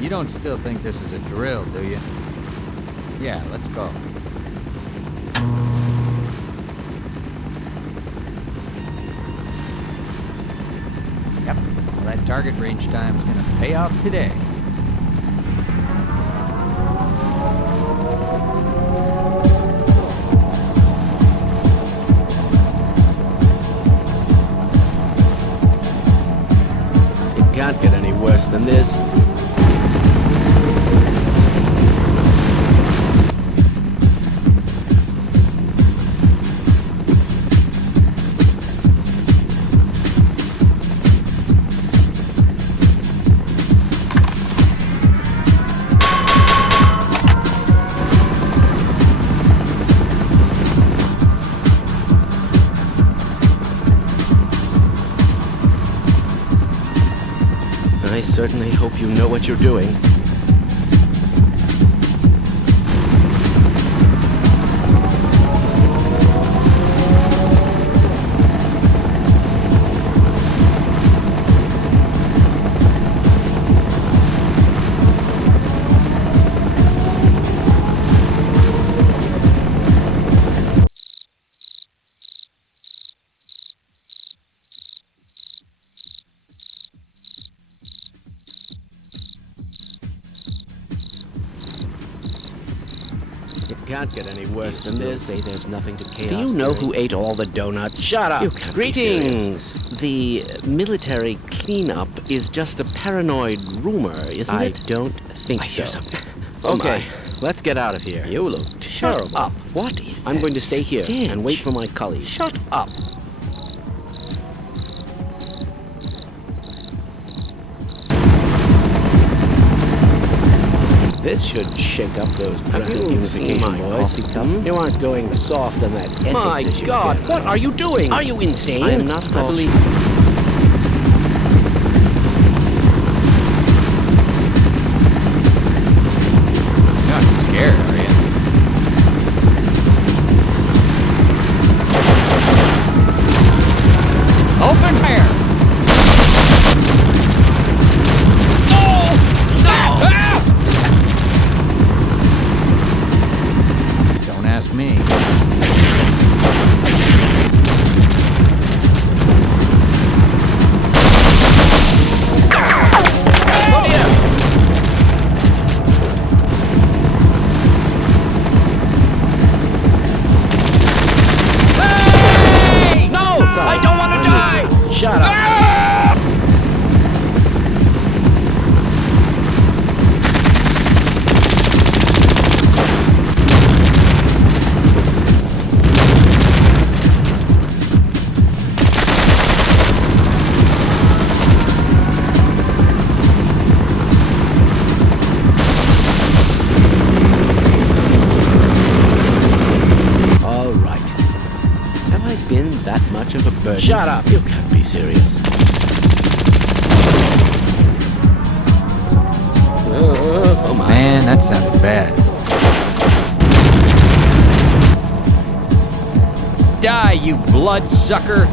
You don't still think this is a drill, do you? Yeah, let's go. Yep, well, that target range time is going to pay off today. It can't get any worse than this. I certainly hope you know what you're doing. It can't get any worse than this. Say there's nothing to chaos. Do you know who ate all the donuts? Shut up! Greetings! The military cleanup is just a paranoid rumor, isn't it? I don't think so. I hear something. Okay, let's get out of here. You look terrible. Shut up! What is I'm going to stay here and wait for my colleagues. Shut up! This should shake up those graphic unification boys. You aren't going soft on that ethics. My God, what are you doing? Are you insane? I am not at all. You're not scared, are you? Open fire! Ask me. Hey! No! I don't want to die! Shut up! Been that much of a burden? Shut up! You can't be serious. Oh my. Man, that sounded bad. Die, you bloodsucker!